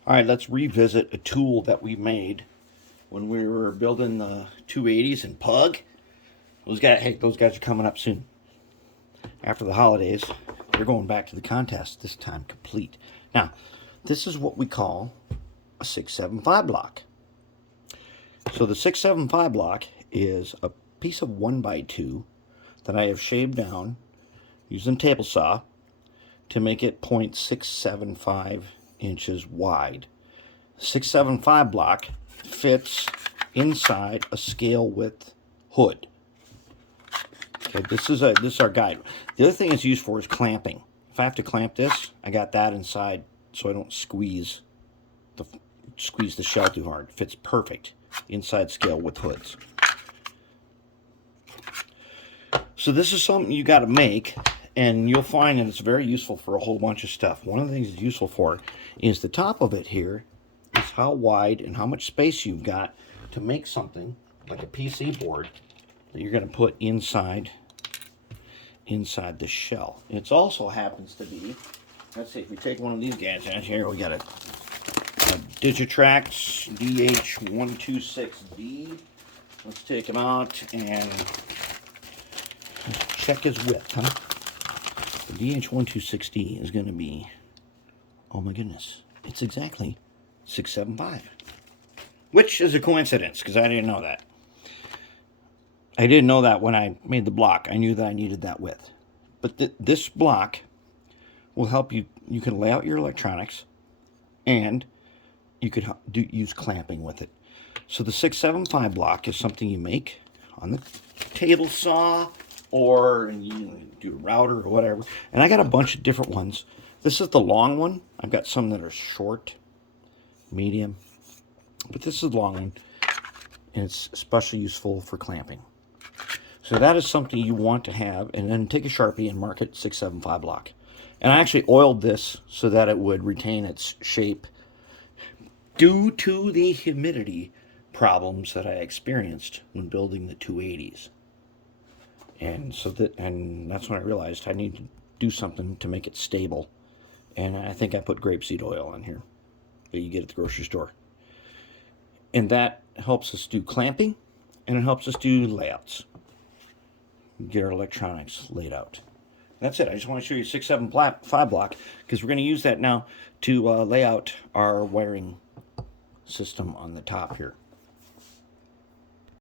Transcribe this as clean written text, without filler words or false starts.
All right, let's revisit a tool that we made when we were building the 280s and Pug. Those guys are coming up soon. After the holidays, they're going back to the contest, this time complete. Now, this is what we call a 675 block. So the 675 block is a piece of 1x2 that I have shaved down using table saw to make it 0.675 inches wide. 675 block fits inside a scale width hood. Okay, this is our guide. The other thing it's used for is clamping. If I have to clamp this, I got that inside so I don't squeeze the shell too hard. It fits perfect inside scale width hoods. So this is something you got to make, and you'll find that it's very useful for a whole bunch of stuff. One of the things it's useful for is the top of it here is how wide and how much space you've got to make something like a PC board that you're going to put inside the shell. It also happens to be, let's see, if we take one of these guys out here, we got a Digitrax DH126D. Let's take him out and check his width, huh? The DH126D is going to be, oh my goodness, it's exactly 675. Which is a coincidence, because I didn't know that. I didn't know that when I made the block. I knew that I needed that width. But this block will help you. You can lay out your electronics, and you could use clamping with it. So the 675 block is something you make on the table saw, or you do a router or whatever. And I got a bunch of different ones. This is the long one. I've got some that are short, medium, but this is the long one, and it's especially useful for clamping. So that is something you want to have, and then take a Sharpie and mark it 675 block. And I actually oiled this so that it would retain its shape due to the humidity problems that I experienced when building the 280s. And that's when I realized I need to do something to make it stable. And I think I put grapeseed oil in here that you get at the grocery store. And that helps us do clamping, and it helps us do layouts. Get our electronics laid out. That's it. I just want to show you 675 block, because we're going to use that now to lay out our wiring system on the top here.